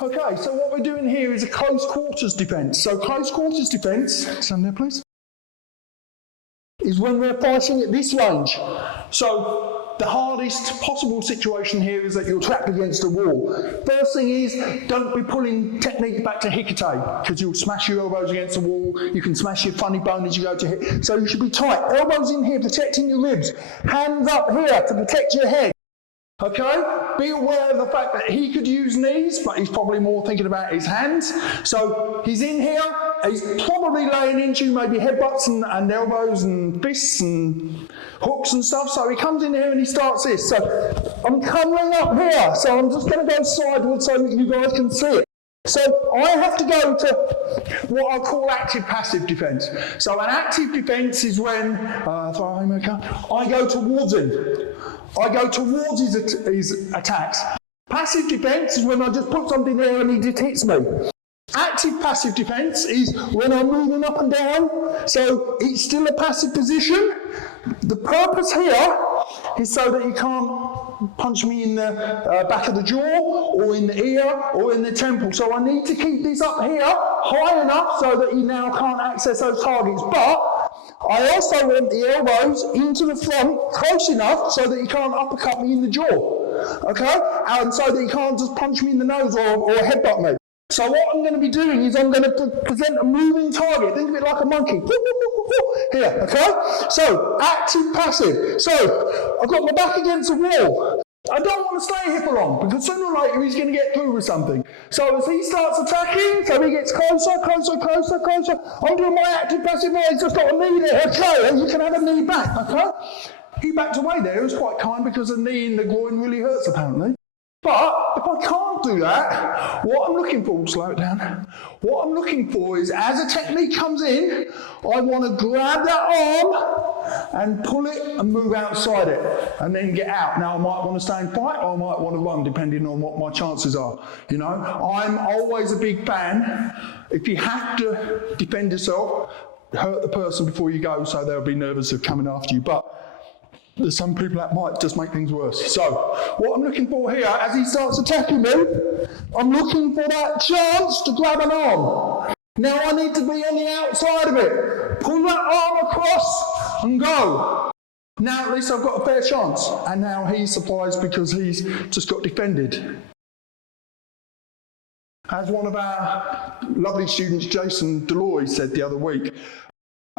Okay, so what we're doing here is a close quarters defence. So close quarters defence, stand there please, is when we're fighting at this range. So the hardest possible situation here is that you're trapped against a wall. First thing is, don't be pulling technique back to Hikite, because you'll smash your elbows against the wall, you can smash your funny bone as you go to hit. So you should be tight. Elbows in here, protecting your ribs. Hands up here to protect your head. Okay? Be aware of the fact that he could use knees, but he's probably more thinking about his hands. So he's in here, he's probably laying into you, maybe headbutts and elbows and fists and hooks and stuff. So he comes in here and he starts this. So I'm covering up here, so I'm just going to go sideways so that you guys can see it. So I have to go to what I call active passive defence. So an active defence is when, I go towards him. I go towards his attacks. Passive defence is when I just put something there and he just hits me. Active passive defence is when I'm moving up and down, so it's still a passive position. The purpose here is so that he can't punch me in the back of the jaw, or in the ear, or in the temple. So I need to keep this up here high enough so that he now can't access those targets. But I also want the elbows into the front close enough so that he can't uppercut me in the jaw. Okay? And so that he can't just punch me in the nose or headbutt me. So what I'm going to be doing is I'm going to present a moving target. Think of it like a monkey. Here, okay? So, active, passive. So, I've got my back against the wall. I don't want to stay here for long, because sooner or later he's going to get through with something. So as he starts attacking, so he gets closer, I'm doing my active, passive, he's just got a knee there, okay, and you can have a knee back, okay? He backed away there, it was quite kind, because a knee in the groin really hurts apparently. But if I can't do that, what I'm looking for, slow it down, what I'm looking for is as a technique comes in, I want to grab that arm and pull it and move outside it and then get out. Now I might want to stay and fight, or I might want to run depending on what my chances are. You know, I'm always a big fan, if you have to defend yourself, hurt the person before you go so they'll be nervous of coming after you. But there's some people that might just make things worse. So, what I'm looking for here, as he starts attacking me, I'm looking for that chance to grab an arm. Now I need to be on the outside of it. Pull that arm across and go. Now at least I've got a fair chance. And now he's surprised because he's just got defended. As one of our lovely students, Jason Deloy, said the other week,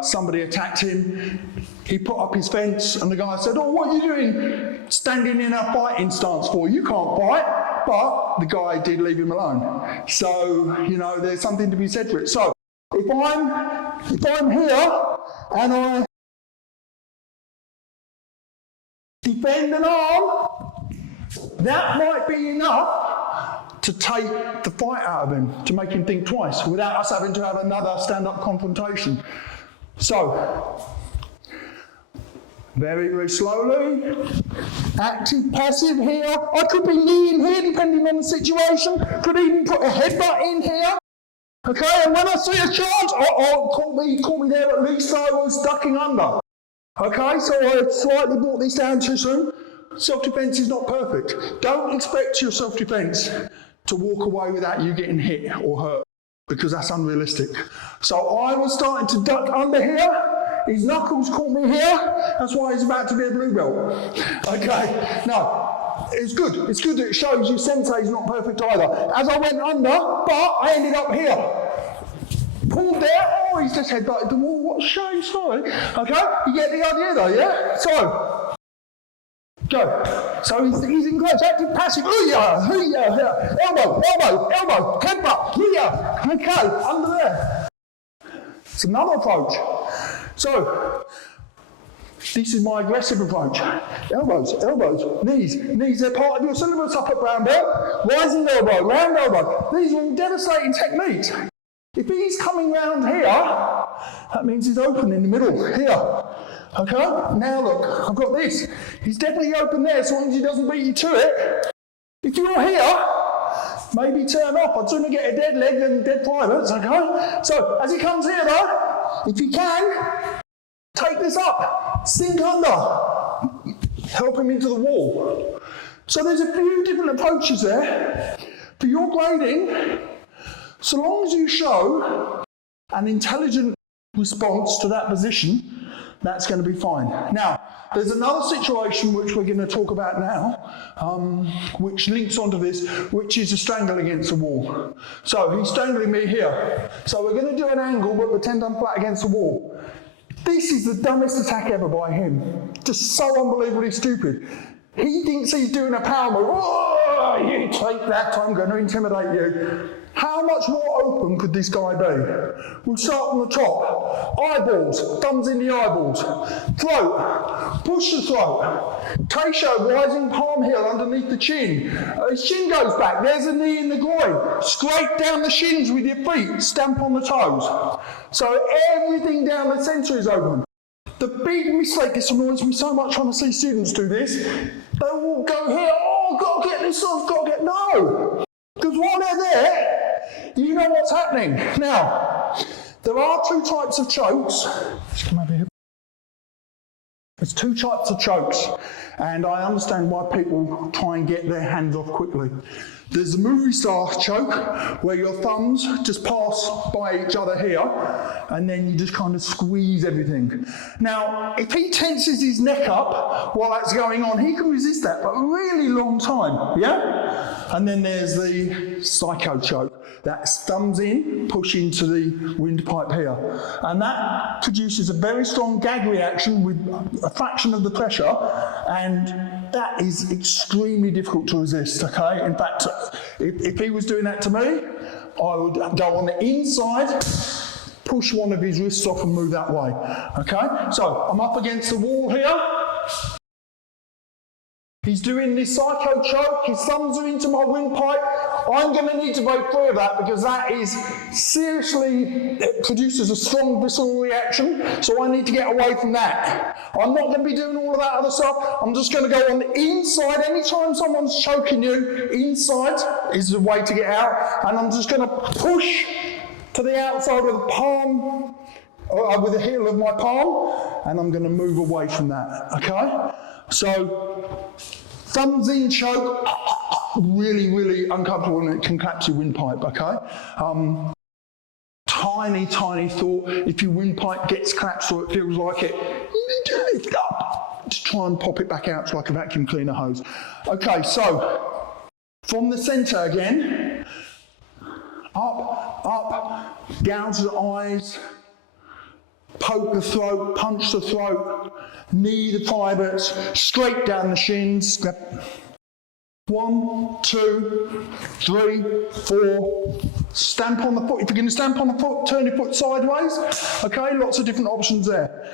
somebody attacked him, he put up his fence, and the guy said, "Oh, what are you doing standing in a fighting stance for? You can't fight." But the guy did leave him alone. So, you know, there's something to be said for it. So, if I'm here, and I defend an arm, that might be enough to take the fight out of him, to make him think twice, without us having to have another stand-up confrontation. So, very, very slowly, active, passive here. I could be kneeing here depending on the situation. Could even put a headbutt in here. Okay, and when I see a chance, call me there, at least I was ducking under. Okay, so I slightly brought this down too soon. Self-defense is not perfect. Don't expect your self-defense to walk away without you getting hit or hurt, because that's unrealistic. So I was starting to duck under here. His knuckles caught me here. That's why he's about to be a blue belt. Okay, no, it's good. It's good that it shows you sensei is not perfect either. As I went under, but I ended up here. Pulled there. Oh, he's just headbutted the wall. What a shame, sorry. Okay, you get the idea though, yeah? So, go. So he's in close, active, passive, hoo-yah, elbow, headbutt, hoo-yah. Okay, under there. It's another approach. So, this is my aggressive approach. Elbows, knees, they're part of your syllabus up at brown belt. Rising elbow, round elbow. These are all devastating techniques. If he's coming round here, that means he's open in the middle, here. Okay, now look, I've got this. He's definitely open there, as long as he doesn't beat you to it. If you're here, maybe turn off. I'd sooner get a dead leg than dead privates, okay? So, as he comes here though, if you can, take this up, sink under, help him into the wall. So there's a few different approaches there. For your grading, so long as you show an intelligent response to that position, that's going to be fine. Now, there's another situation which we're going to talk about now, which links onto this, which is a strangle against the wall. So he's strangling me here. So we're going to do an angle, but pretend I'm flat against the wall. This is the dumbest attack ever by him. Just so unbelievably stupid. He thinks he's doing a power move. Oh, you take that, I'm going to intimidate you. How much more open could this guy be? We'll start on the top. Eyeballs, thumbs in the eyeballs. Throat, push the throat. Keisho, rising palm heel underneath the chin. His shin goes back, there's a knee in the groin. Scrape down the shins with your feet, stamp on the toes. So everything down the centre is open. The big mistake, this annoys me so much when I see students do this, they will go here, oh, I've got to get this off, got to get, no. Because while they're there, you know what's happening. Now, there are two types of chokes. Just come over here. There's two types of chokes, and I understand why people try and get their hands off quickly. There's the movie star choke, where your thumbs just pass by each other here, and then you just kind of squeeze everything. Now, if he tenses his neck up while that's going on, he can resist that for a really long time, yeah? And then there's the psycho choke. That's thumbs in, push into the windpipe here. And that produces a very strong gag reaction with a fraction of the pressure, and that is extremely difficult to resist, okay? In fact, if he was doing that to me, I would go on the inside, push one of his wrists off and move that way, okay? So I'm up against the wall here. He's doing this psycho choke, his thumbs are into my windpipe. I'm going to need to break free of that because that is seriously, it produces a strong visceral reaction, so I need to get away from that. I'm not going to be doing all of that other stuff. I'm just going to go on the inside. Anytime someone's choking you, inside is the way to get out, and I'm just going to push to the outside of the palm, with the heel of my palm, and I'm going to move away from that, okay? So, thumbs in choke, really, really uncomfortable, and it can collapse your windpipe, okay? Tiny, tiny thought, if your windpipe gets collapsed or it feels like it, you need to lift up to try and pop it back out. It's like a vacuum cleaner hose. Okay, so, from the centre again, up, gouge the eyes, poke the throat, punch the throat, knee the fibres, straight down the shins. 1, 2, 3, 4. Stamp on the foot. If you're going to stamp on the foot, turn your foot sideways. Okay, lots of different options there.